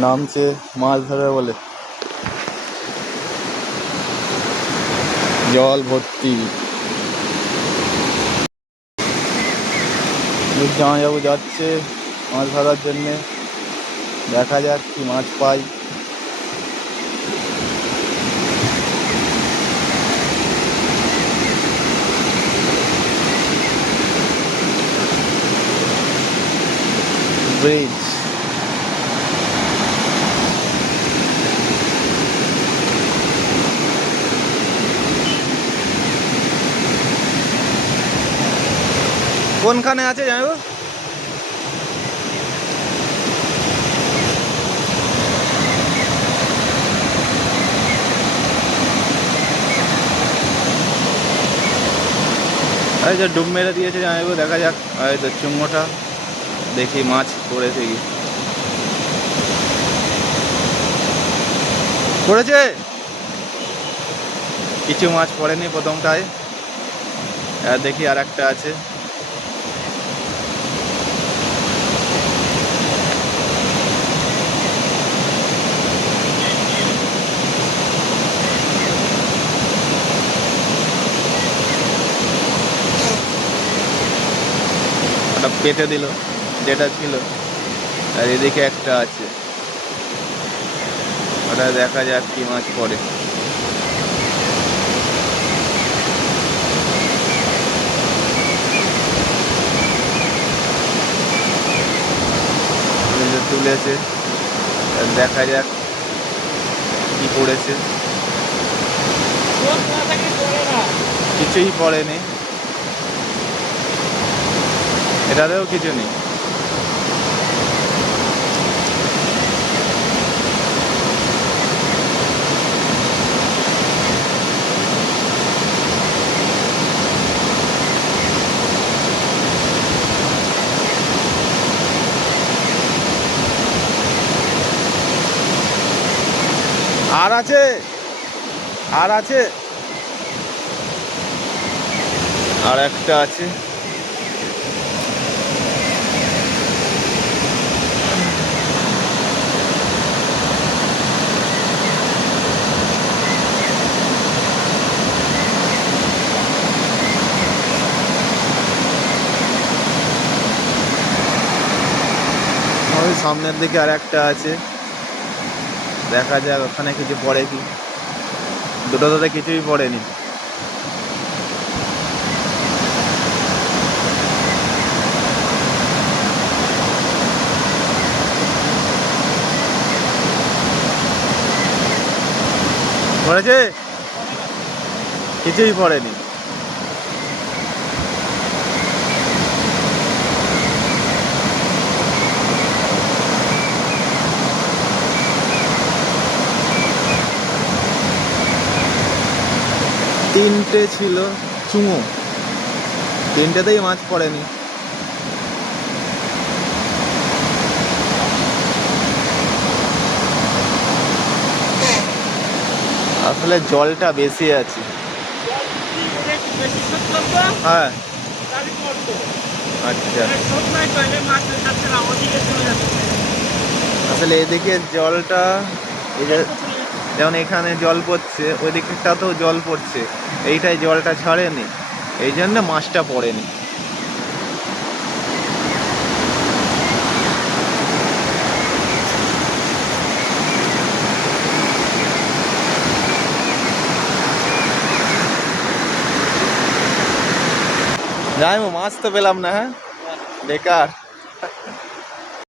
নামছে মাছ ধরে বলে, জল ভর্তি। জামাইবাবু যাচ্ছে মাছ ধরার জন্যে, দেখা যাক কি মাছ পাই। ব্রিজ, কোনখানে আছে জামাইবাবু? এই যে ডুব মেরে দিয়েছে জামাইবাবু, দেখা যাক। এই তো চুঙ্গোটা, দেখি মাছ পড়েছে কি। পড়েছে, কিছু মাছ পড়েনি প্রথমটায়। দেখি আর একটা আছে। ওটা পেটে দিল যেটা ছিল, আর এদিকে একটা আছে, ওটা দেখা যাক কি মাছ পড়ে। তুলেছে, দেখা যাক কি পড়েছে। কিছুই পড়েনি, এটাতেও কিছু নেই। আর আছে, আর আছে, আর একটা আছে। ওই সামনের দিকে আর একটা আছে, দেখা যাক ওখানে কিছু পড়ে কি। দুটোতে কিছুই পড়েনি। পড়েছে, কিছুই পড়েনি। তিনটে ছিল চুঙো, তিনটেতেই মাছ পড়েনি। আসলে জলটা বেশি আছে। হ্যাঁ, আচ্ছা। আসলে এদিকে জলটা, এই যে যেমন এখানে জল পড়ছে, ওই দিকটাতেও জল পড়ছে, এইটাই জলটা ছাড়েনি, এই জন্য মাছটা পড়েনি। যাই মাছ তো পেলাম না, হ্যাঁ বেকার।